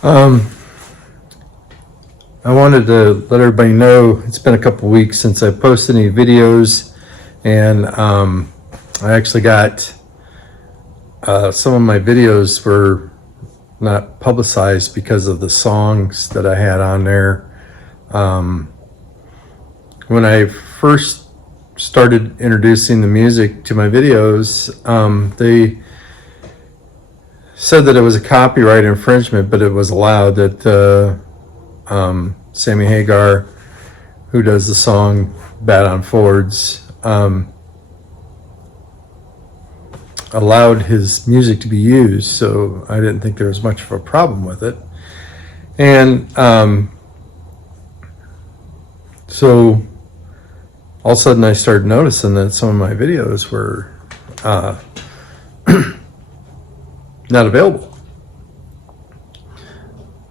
Um, I wanted to let everybody know it's been a couple weeks since I posted any videos, and I actually got some of my videos were not publicized because of the songs that I had on there. When I first started introducing the music to my videos, they said that it was a copyright infringement, but it was allowed that Sammy Hagar, who does the song Bad on Fords, allowed his music to be used, so I didn't think there was much of a problem with it. And so all of a sudden I started noticing that some of my videos were not available.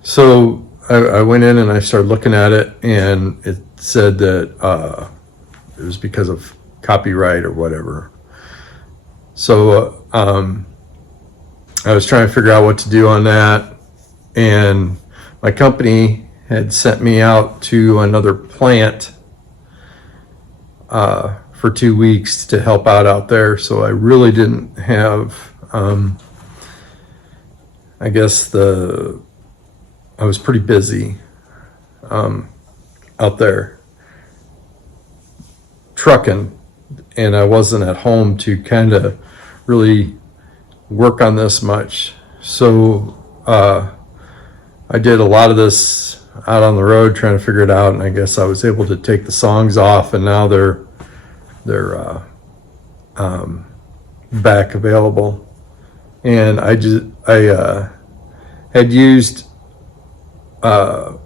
So I went in and I started looking at it, and it said that it was because of copyright or whatever. So I was trying to figure out what to do on that, and my company had sent me out to another plant for 2 weeks to help out there. So I really didn't have, I guess I was pretty busy out there trucking, and I wasn't at home to kind of really work on this much. So I did a lot of this out on the road trying to figure it out, and I guess I was able to take the songs off, and now they're back available. And I had used I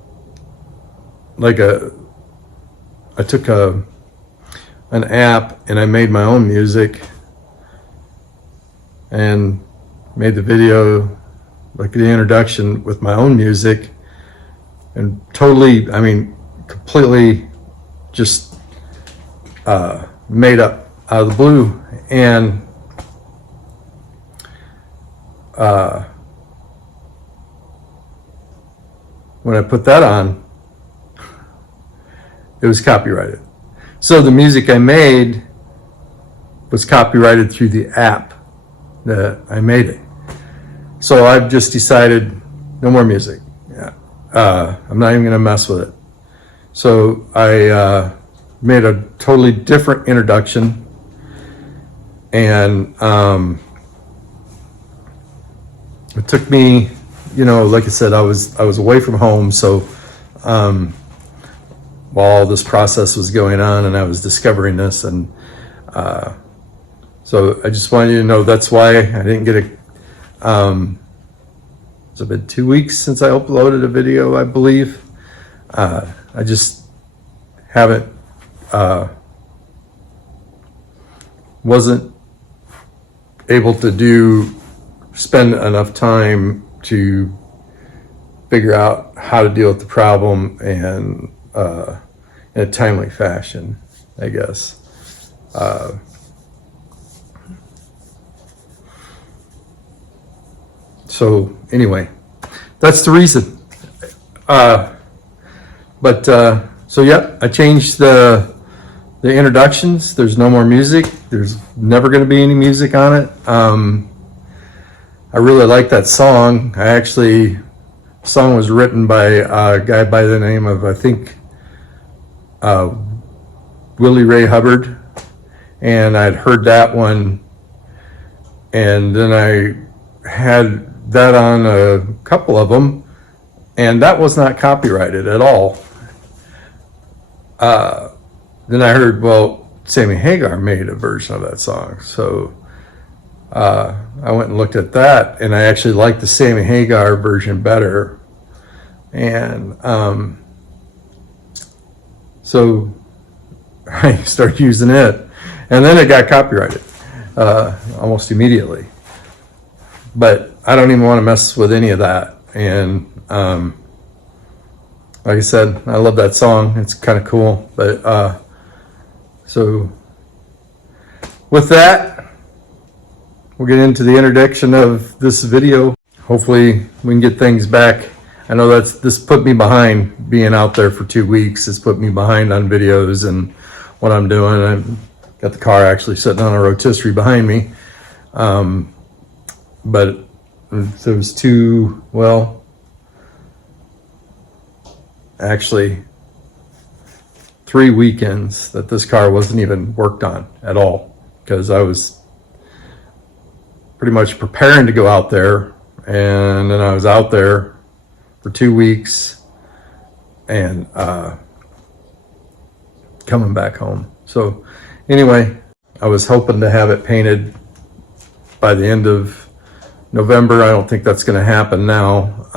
took an app and I made my own music and made the video, like the introduction, with my own music, and totally, I mean, completely just made up out of the blue. And when I put that on, it was copyrighted. So the music I made was copyrighted through the app that I made it. So I've just decided no more music. Yeah. I'm not even gonna mess with it. So I made a totally different introduction, and it took me, like I said, I was away from home, so while all this process was going on and I was discovering this, and so I just wanted you to know that's why I didn't get it's been 2 weeks since I uploaded a video, I believe. I just haven't wasn't able to spend enough time to figure out how to deal with the problem, and in a timely fashion, I guess. So anyway, that's the reason. So yep, I changed the introductions. There's no more music. There's never going to be any music on it. I really like that song. The song was written by a guy by the name of, I think, Willie Ray Hubbard, and I'd heard that one, and then I had that on a couple of them, and that was not copyrighted at all. Then I heard, well, Sammy Hagar made a version of that song, so I went and looked at that, and I actually liked the Sammy Hagar version better. And so I started using it, and then it got copyrighted almost immediately. But I don't even want to mess with any of that. And like I said, I love that song. It's kind of cool. But so with that, we'll get into the introduction of this video. Hopefully we can get things back I know this put me behind being out there for 2 weeks. It's put me behind on videos and what I'm doing. I've got the car actually sitting on a rotisserie behind me. But there was actually 3 weekends that this car wasn't even worked on at all, because I was pretty much preparing to go out there, and then I was out there for 2 weeks and coming back home. So anyway, I was hoping to have it painted by the end of November. I don't think that's going to happen now.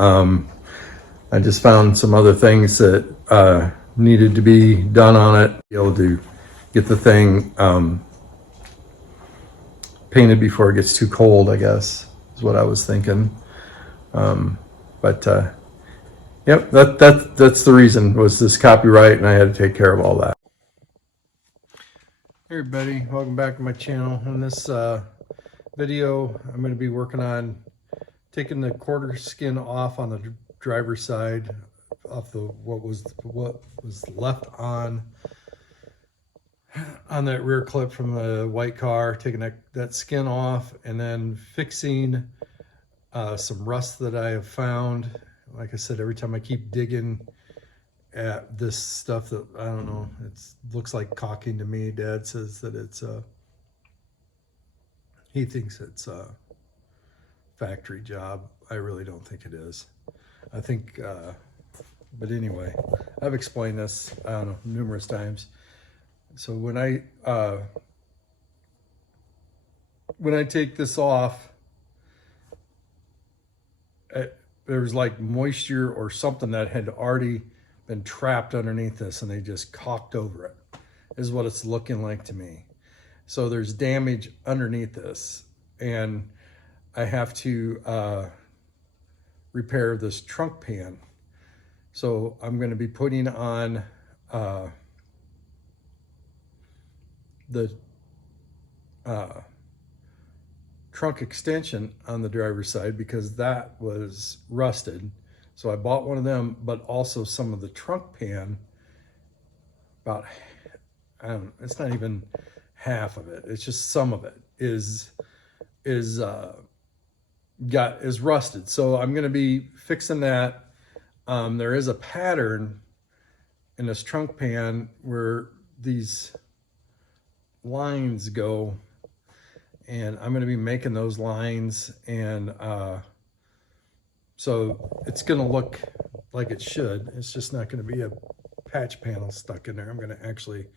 I just found some other things that needed to be done on it, be able to get the thing painted before it gets too cold, I guess, is what I was thinking. Yep, that's the reason, was this copyright, and I had to take care of all that. Hey everybody, welcome back to my channel. In this video, I'm going to be working on taking the quarter skin off on the driver's side, off the what was left on that rear clip from the white car, taking that skin off, and then fixing some rust that I have found. Like I said, every time I keep digging at this stuff that, I don't know, it looks like caulking to me. Dad says that it's he thinks it's a factory job. I really don't think it is. I think but anyway, I've explained this, I don't know, numerous times. So when I take this off, there's like moisture or something that had already been trapped underneath this, and they just caulked over it, is what it's looking like to me. So there's damage underneath this, and I have to repair this trunk pan. So I'm going to be putting on the trunk extension on the driver's side, because that was rusted. So I bought one of them, but also some of the trunk pan, about, it's not even half of it, it's just some of it is rusted. So I'm going to be fixing that. There is a pattern in this trunk pan where these lines go, and I'm going to be making those lines, and so it's going to look like it should. It's just not going to be a patch panel stuck in there. I'm going to actually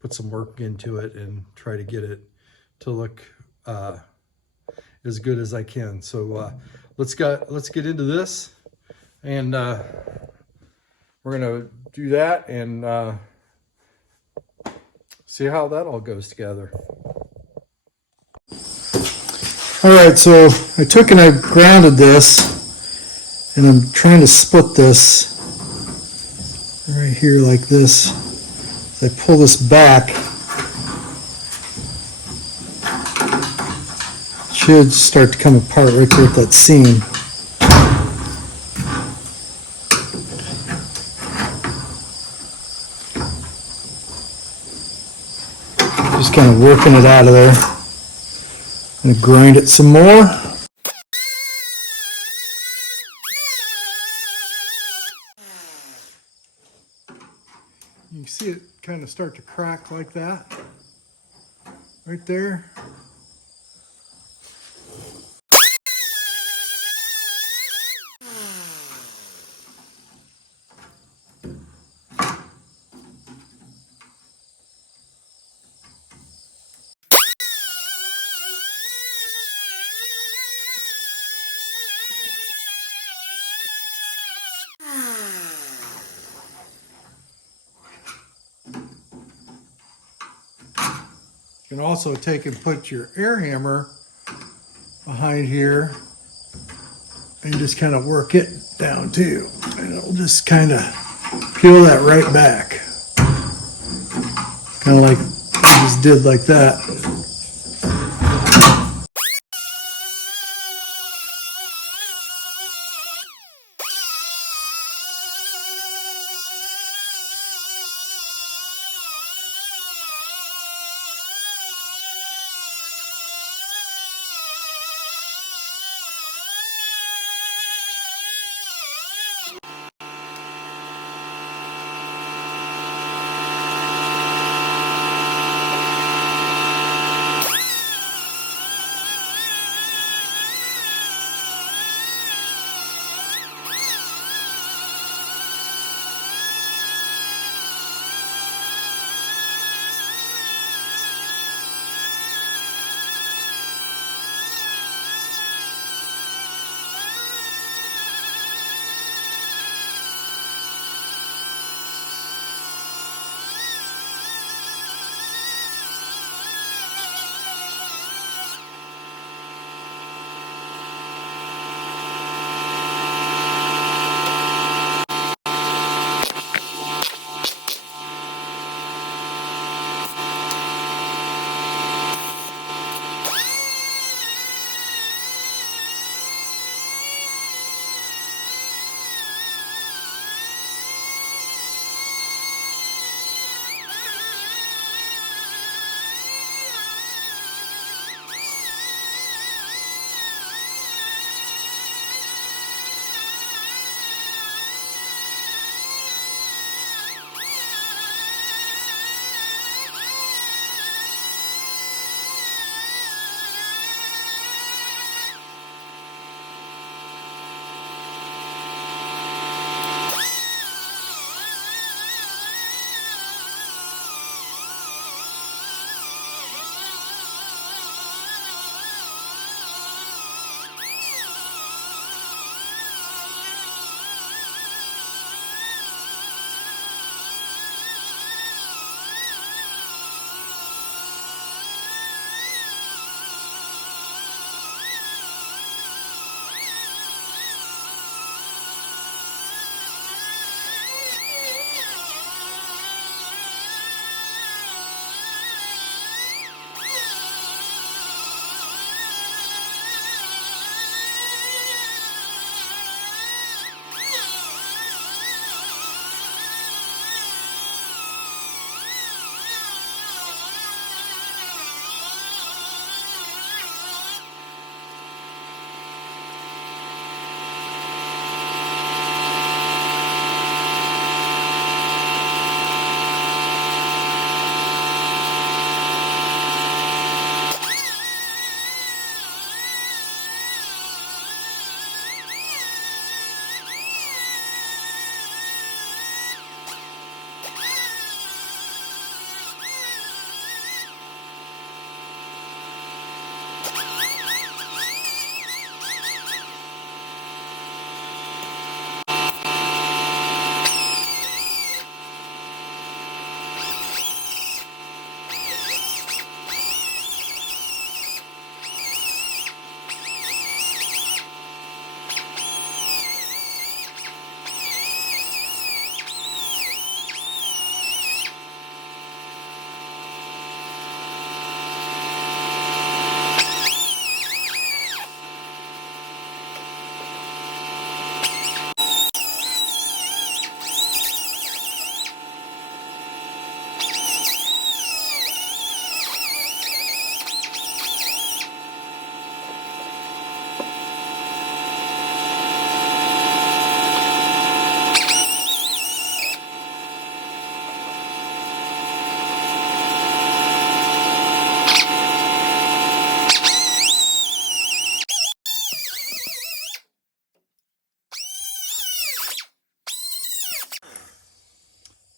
put some work into it and try to get it to look as good as I can. So let's get into this, and we're going to do that and see how that all goes together. All right, so I took and I grounded this, and I'm trying to split this right here like this. As I pull this back, it should start to come apart right there at that seam. Just kind of working it out of there. I'm going to grind it some more. You can see it kind of start to crack like that, right there. You can also take and put your air hammer behind here and just kind of work it down too. And it'll just kind of peel that right back. Kind of like I just did like that.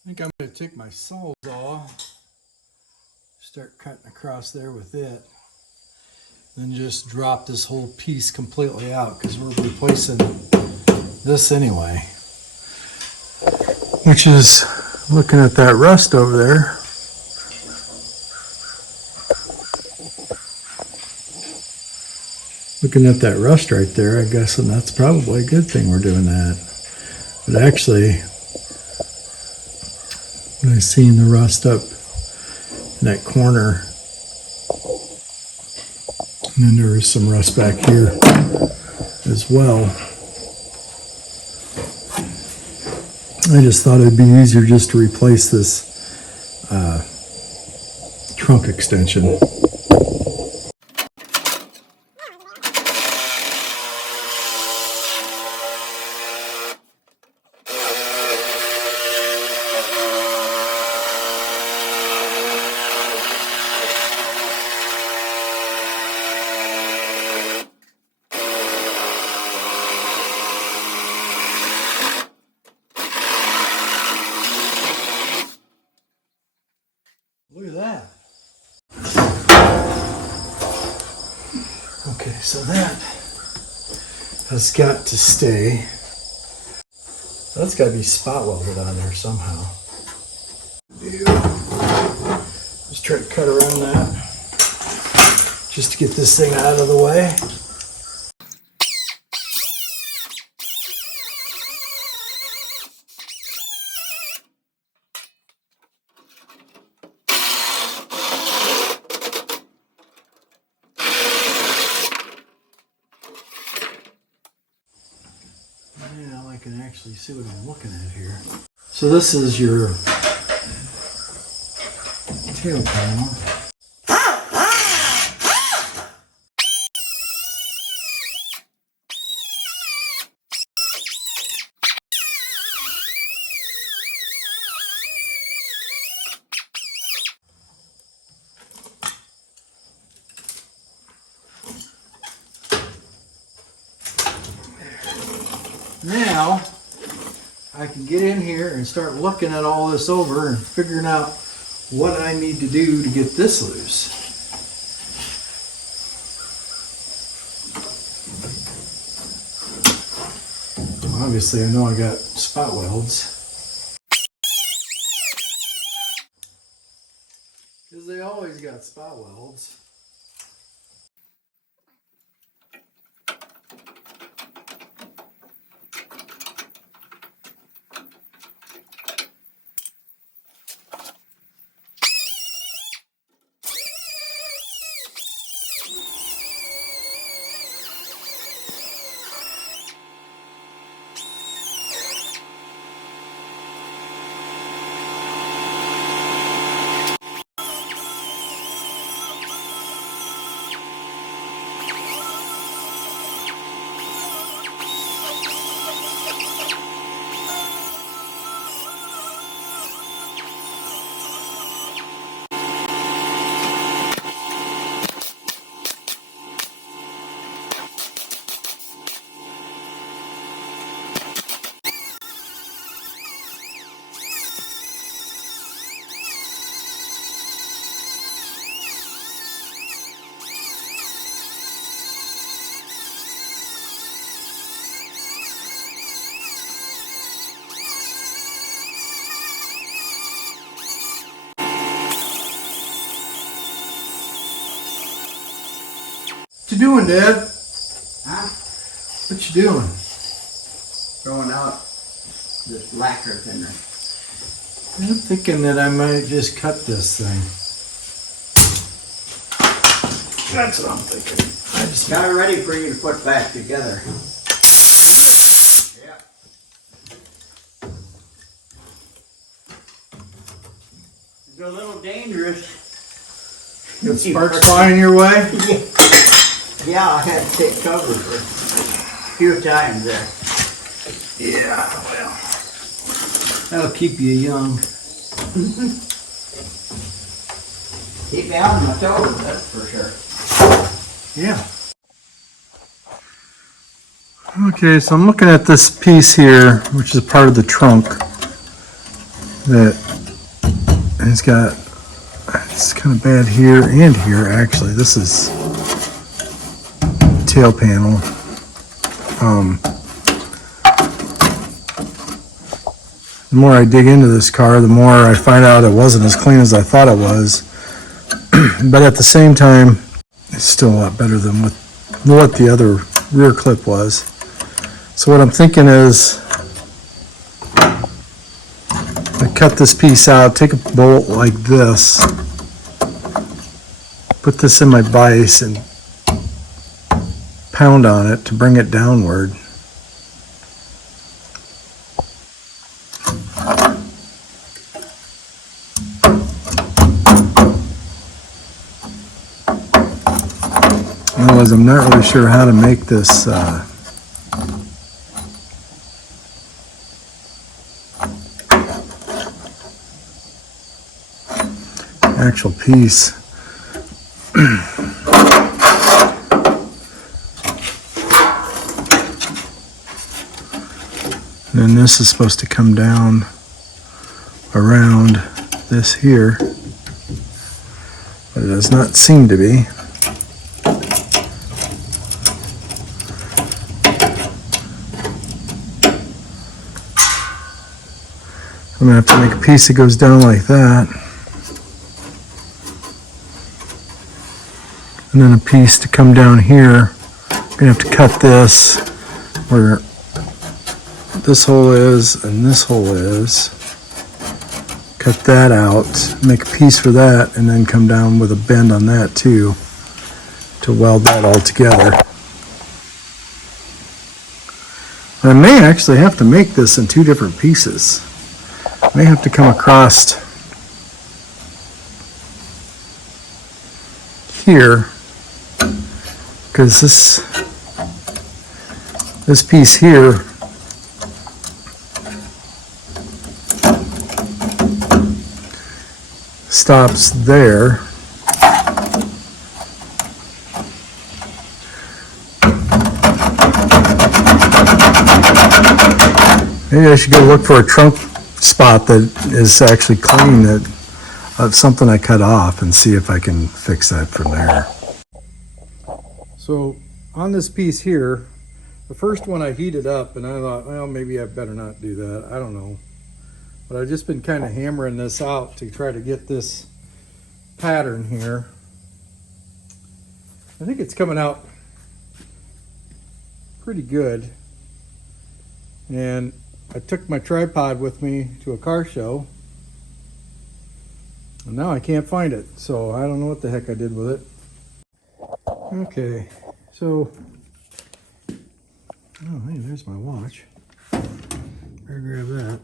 I think I'm going to take my sawzall, start cutting across there with it, then just drop this whole piece completely out because we're replacing this anyway. Which is, looking at that rust over there, looking at that rust right there, I guess, and that's probably a good thing we're doing that. But actually, when I seen the rust up in that corner, and then there was some rust back here as well. I just thought it'd be easier just to replace this trunk extension. Look at that. Okay, so that has got to stay. That's got to be spot welded on there somehow. Just try to cut around that just to get this thing out of the way. Now I can actually see what I'm looking at here. So this is your tail panel. Now I can get in here and start looking at all this over and figuring out what I need to do to get this loose. Obviously I know I got spot welds, because they always got spot welds. What you doing, Dad? Huh? What you doing? Throwing out this lacquer thinner. I'm thinking that I might just cut this thing. That's what I'm thinking. I just Got it ready for you to put back together. Yeah. It's a little dangerous. got sparks flying your way. Yeah, I had to take cover for a few times there. Yeah, well, that'll keep you young. Keep me on my toes, that's for sure. Yeah. Okay, so I'm looking at this piece here, which is part of the trunk. that it's kind of bad here and here actually. This is tail panel. The more I dig into this car, the more I find out it wasn't as clean as I thought it was. But at the same time, it's still a lot better than what the other rear clip was. So what I'm thinking is, I cut this piece out, take a bolt like this, put this in my vise and pound on it to bring it downward. Otherwise, I'm not really sure how to make this actual piece. And then this is supposed to come down around this here, but it does not seem to be. I'm gonna have to make a piece that goes down like that. And then a piece to come down here. I'm gonna have to cut this where this hole is and this hole is. Cut that out, make a piece for that, and then come down with a bend on that too to weld that all together. I may actually have to make this in two different pieces. I may have to come across here, because this piece here stops there. Maybe I should go look for a trunk spot that is actually clean, that of something I cut off, and see if I can fix that from there. So on this piece here, the first one I heated up, and I thought, well, maybe I better not do that. I don't know. But I've just been kind of hammering this out to try to get this pattern here. I think it's coming out pretty good. And I took my tripod with me to a car show, and now I can't find it. So I don't know what the heck I did with it. Okay, so, oh hey, there's my watch. Better grab that.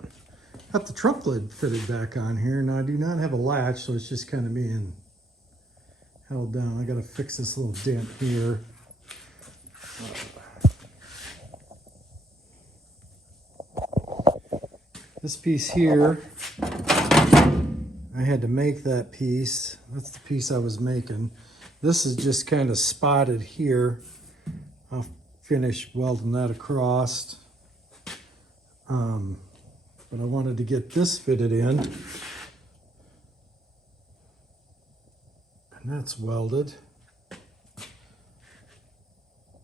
Got the trunk lid fitted back on here. Now I do not have a latch, so it's just kind of being held down. I gotta fix this little dent here. This piece here, I had to make that piece. That's the piece I was making. This is just kind of spotted here. I'll finish welding that across. But I wanted to get this fitted in. And that's welded.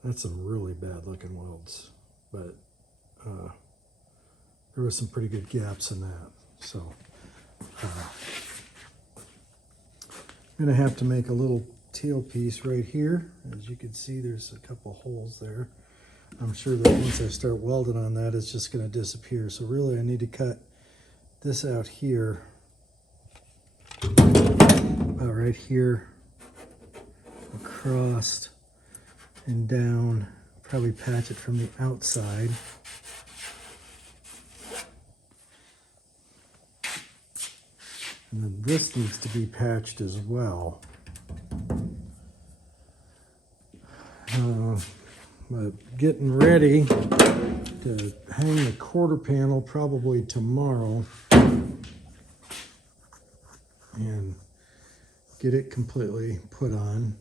That's some really bad looking welds, but there were some pretty good gaps in that. So I'm gonna have to make a little tail piece right here. As you can see, there's a couple holes there. I'm sure that once I start welding on that, it's just gonna disappear. So really I need to cut this out here, about right here, across and down, probably patch it from the outside. And then this needs to be patched as well. But getting ready to hang the quarter panel probably tomorrow and get it completely put on.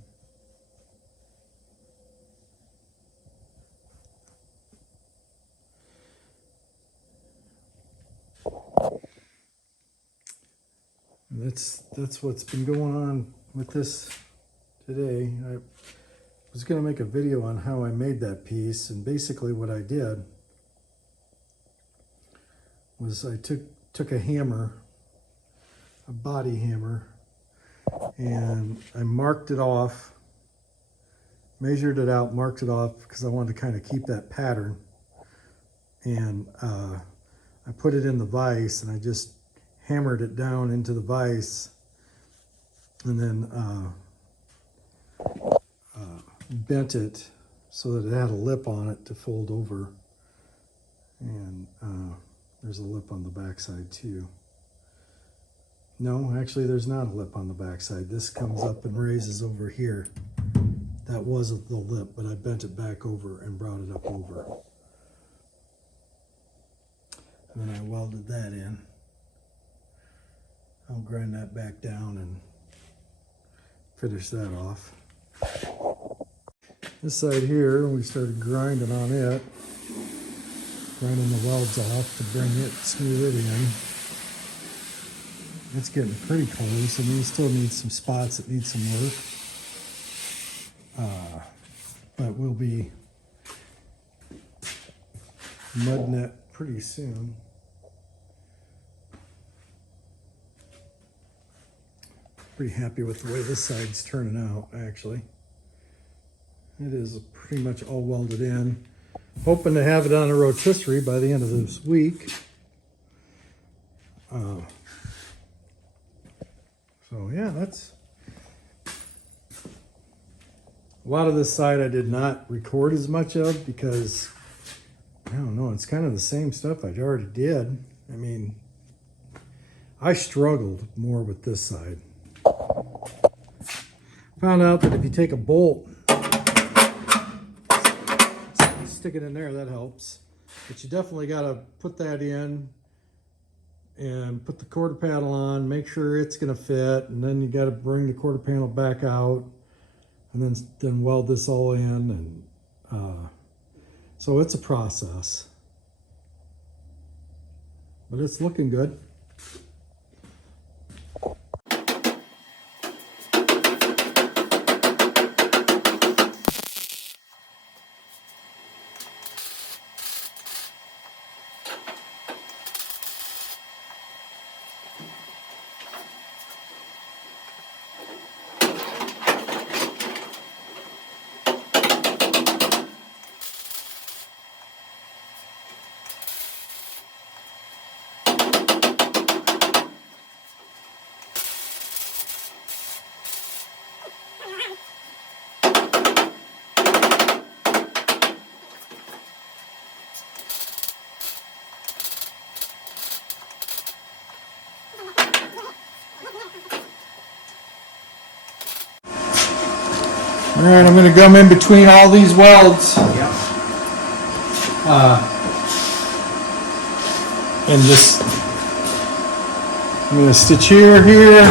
that's what's been going on with this today. I was going to make a video on how I made that piece, and basically what I did was I took a hammer, a body hammer, and I marked it off, measured it out, marked it off because I wanted to kind of keep that pattern. And I put it in the vise, and I just hammered it down into the vise, and then bent it so that it had a lip on it to fold over. And there's a lip on the backside too. No, actually there's not a lip on the backside. This comes up and raises over here. That wasn't the lip, but I bent it back over and brought it up over. And then I welded that in. I'll grind that back down and finish that off. This side here, we started grinding on it. Grinding the welds off to bring it, smooth it in. It's getting pretty close. I mean, it still needs some spots that need some work. But we'll be mudding it pretty soon. Pretty happy with the way this side's turning out, actually. It is pretty much all welded in. Hoping to have it on a rotisserie by the end of this week. So yeah, that's a lot of this side I did not record as much of because I don't know, it's kind of the same stuff I already did. I mean, I struggled more with this side. Found out that if you take a bolt, stick it in there, that helps. But you definitely got to put that in and put the quarter panel on, make sure it's going to fit, and then you got to bring the quarter panel back out and then weld this all in. And so it's a process, but it's looking good. All right, I'm going to come in between all these welds. Yep. And just, I'm going to stitch here. Here.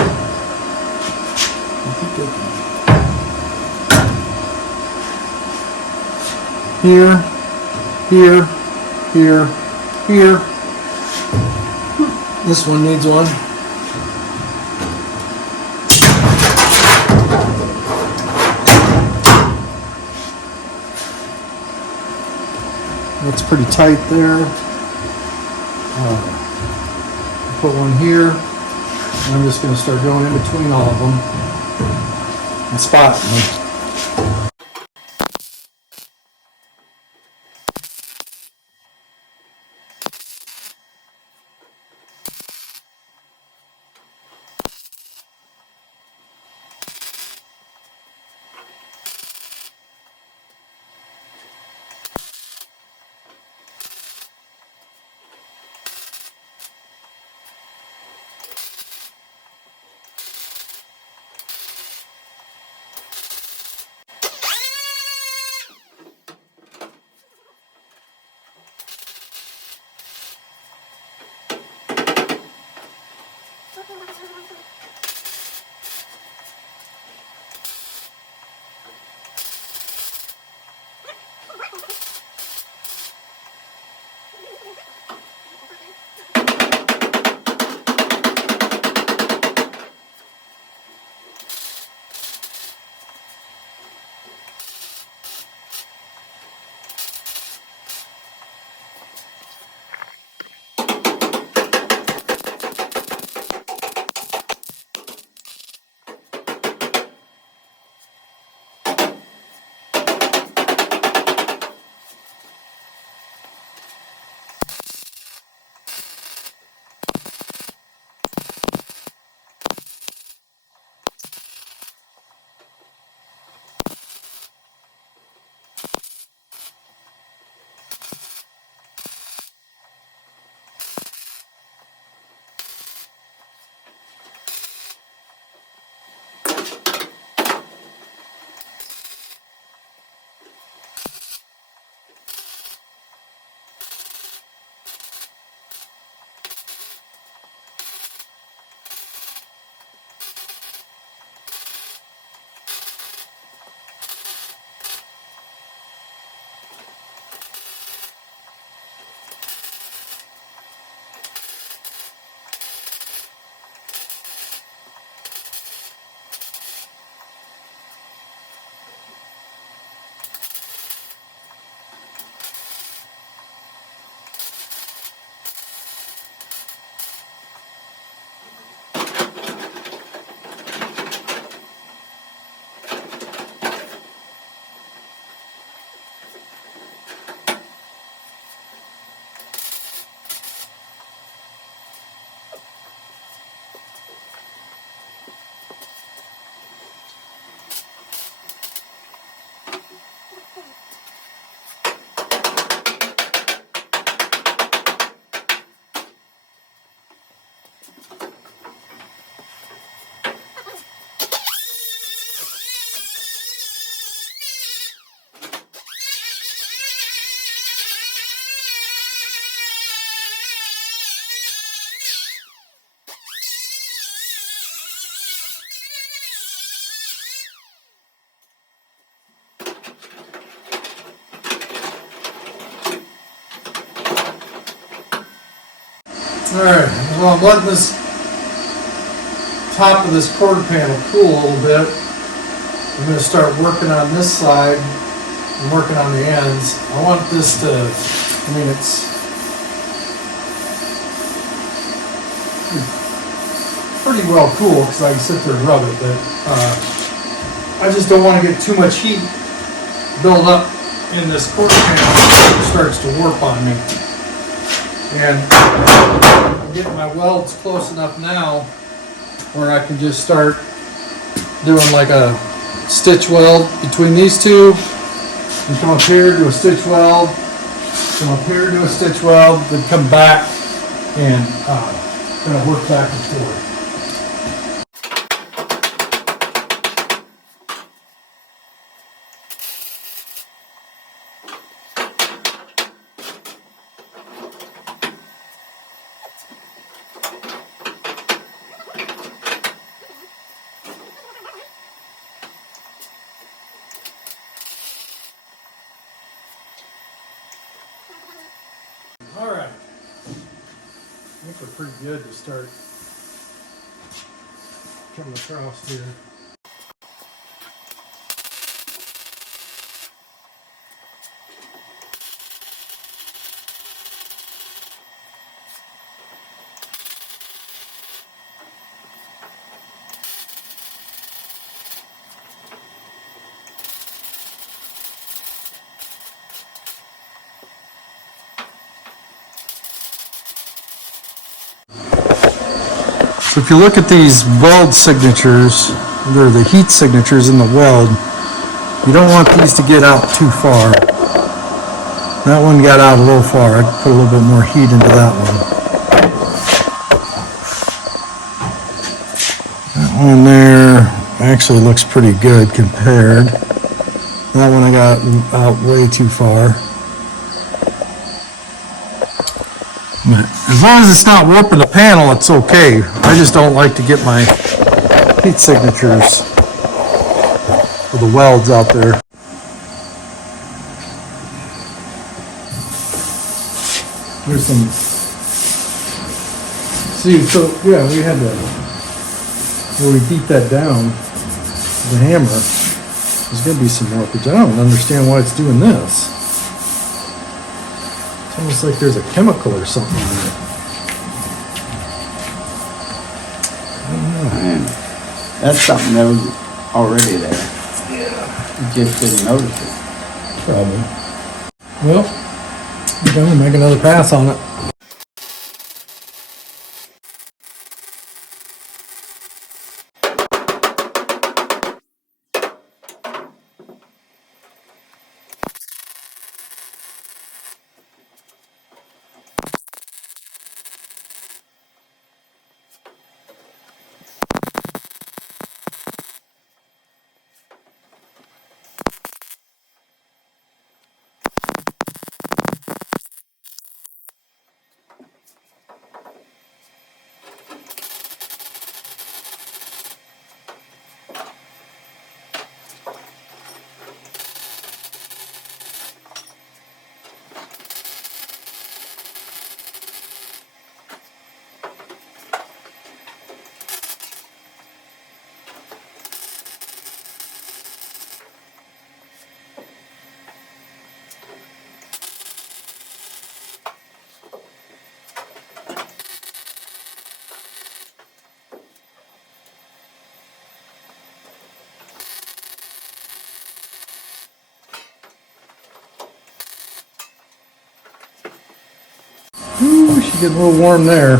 This one needs one. That's pretty tight there. Put one here. And I'm just going to start going in between all of them and spotting them. Alright, well, I'm letting this top of this quarter panel cool a little bit. I'm going to start working on this side and working on the ends. I want this to, I mean, it's pretty well cool because I can sit there and rub it, but I just don't want to get too much heat build up in this quarter panel so it starts to warp on me. And I'm getting my welds close enough now where I can just start doing like a stitch weld between these two and come up here, do a stitch weld, come up here, do a stitch weld, then come back and kind of work back and forth. All right, I think we're pretty good to start coming across here. So if you look at these weld signatures, they're the heat signatures in the weld. You don't want these to get out too far. That one got out a little far. I'd put a little bit more heat into that one. That one there actually looks pretty good compared. That one I got out way too far. But as long as it's not warping the panel, it's okay. I just don't like to get my heat signatures for the welds out there. There's some, see, so yeah, we had to, where we beat that down, the hammer, there's gonna be some warpage. I don't understand why it's doing this. It's almost like there's a chemical or something in it. Man, that's something that was already there. Yeah. You just didn't notice it. Probably. Well, we're gonna make another pass on it. Ooh, she's getting a little warm there.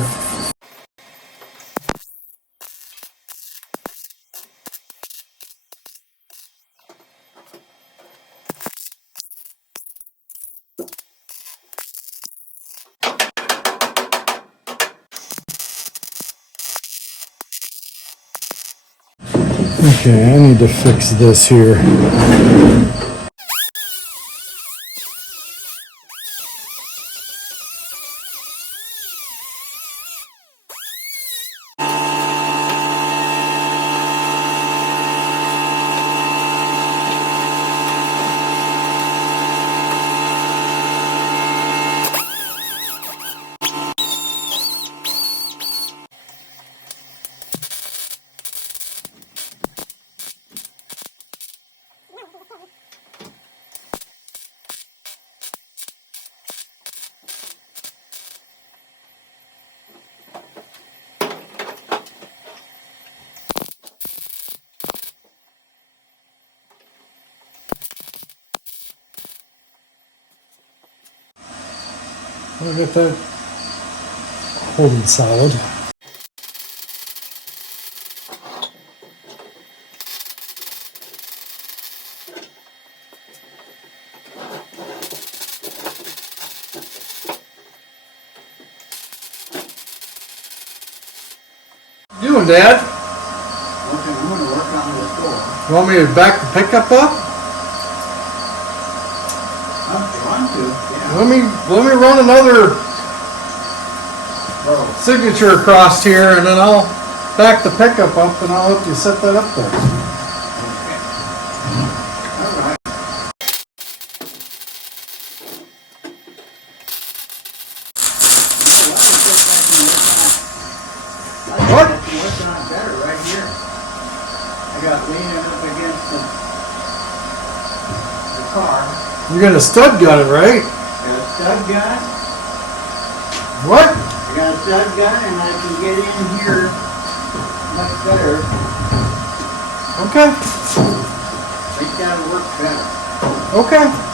Okay, I need to fix this here. I'll get that holding solid. Doing, Dad? Okay, I'm gonna work on this door. You want me to back the pickup up? If you want to, yeah. Let me run another Bro, signature across here, and then I'll back the pickup up, and I'll help you set that up there. okay. All right. What? Working on better right here. I got leaning up against the car. You got a stud gun it, right? Got a stud gun. What? I got a stud gun and I can get in here much better. Okay. Think that'll work better. Okay.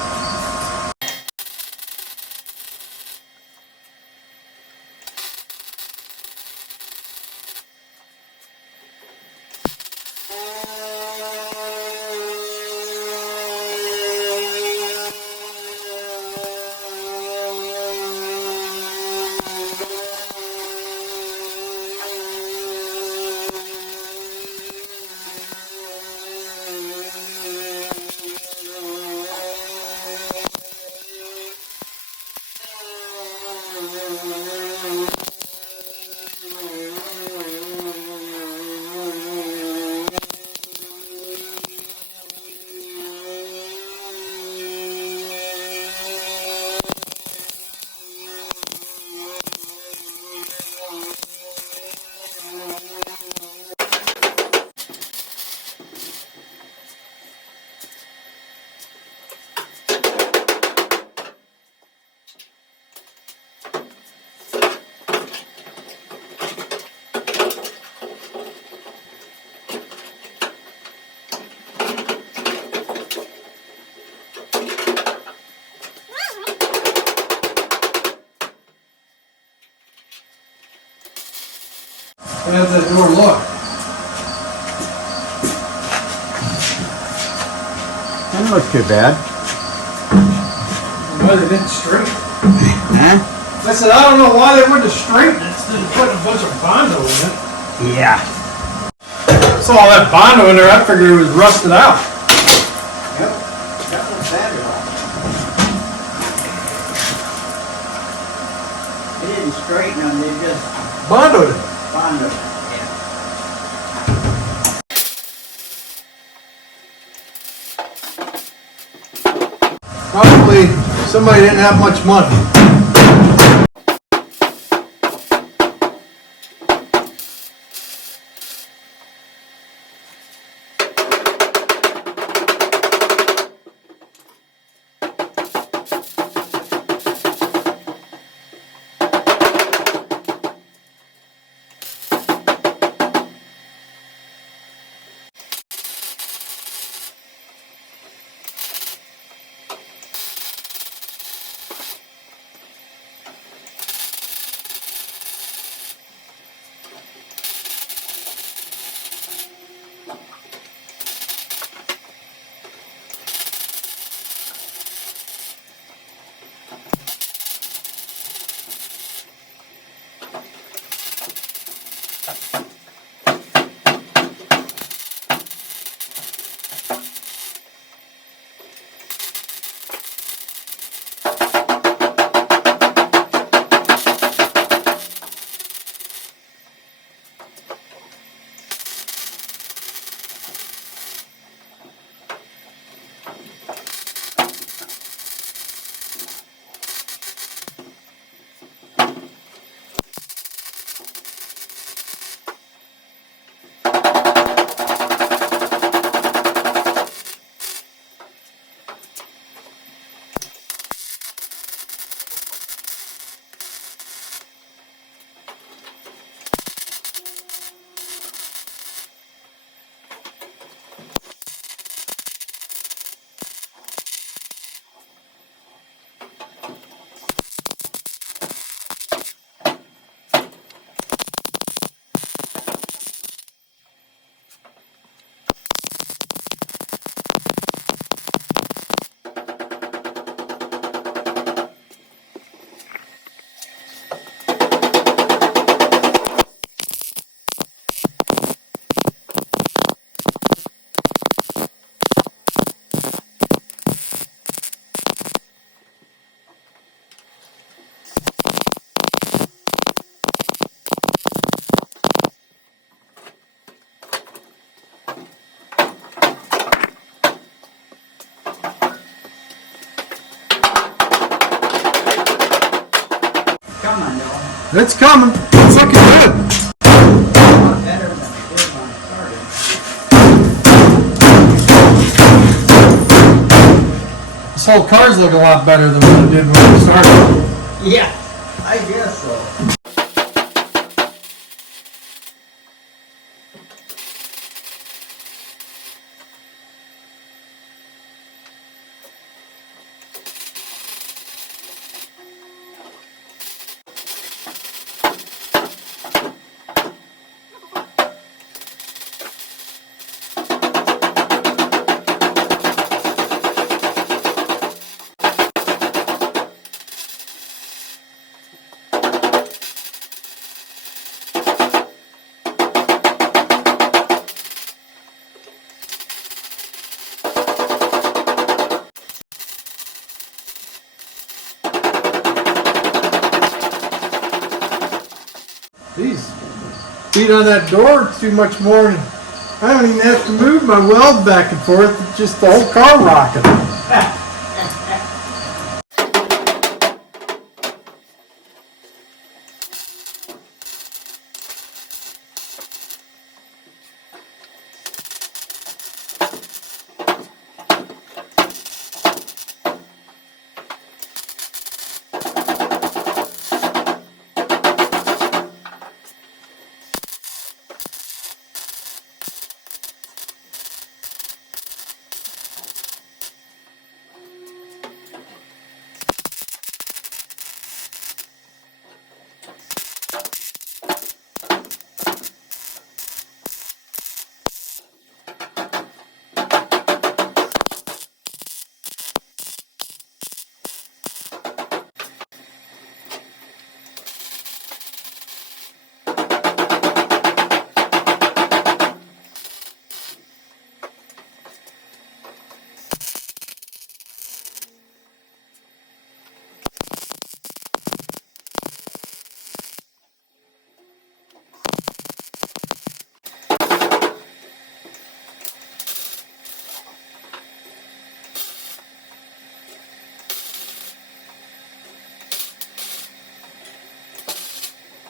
How's that door look? Doesn't look too bad. Why they didn't straighten it? Huh? I said, I don't know why they wouldn't have straightened it instead of putting a bunch of Bondo in it. Yeah. I saw all that Bondo in there, I figured it was rusted out. Yep. That looks bad at all. They didn't straighten them, they just Bondoed it. bonded them. Probably somebody didn't have much money. It's coming. It's looking good. Better than it did when I started. This whole car's looking a lot better than what it did when we started. Yeah, I guess so. These feet on that door too much more than I don't even have to move my weld back and forth. It's just the whole car rocking.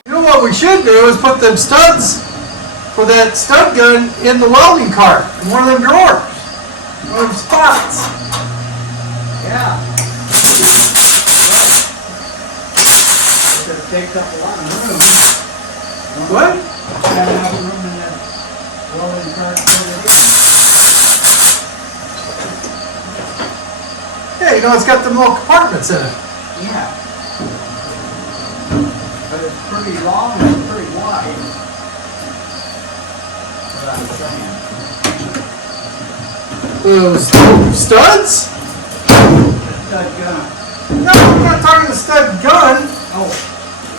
You know what we should do is put them studs for that stud gun in the welding cart in one of them drawers. One of them spots. Yeah. It takes up a lot of room. What? Got enough room in that welding cart for it. Yeah, you know it's got them little compartments in it. Yeah. But it's pretty long and pretty wide. What I'm saying. Those studs? Stud gun. No, I'm not talking the stud gun. Oh,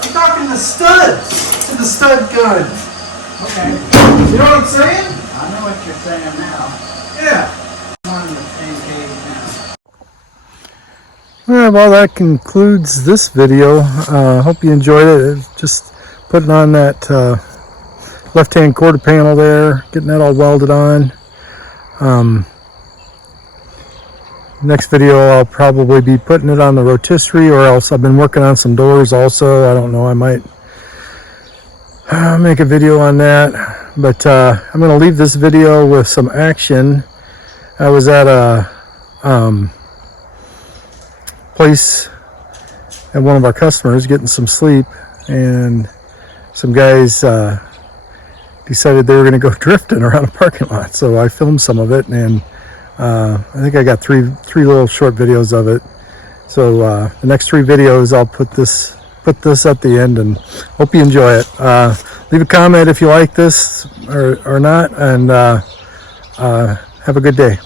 I'm talking the studs to the stud gun. okay. You know what I'm saying? I know what you're saying now. Yeah. I'm on the same page now. Well, that concludes this video. Hope you enjoyed it. Just putting on that left-hand quarter panel there, getting that all welded on. Next video I'll probably be putting it on the rotisserie, or else I've been working on some doors also. I don't know, I might make a video on that. But I'm going to leave this video with some action. I was at a place at one of our customers getting some sleep, and some guys decided they were going to go drifting around a parking lot, so I filmed some of it, and I think I got three little short videos of it. So the next 3 videos I'll put this at the end, and hope you enjoy it. Leave a comment if you like this or not, and have a good day.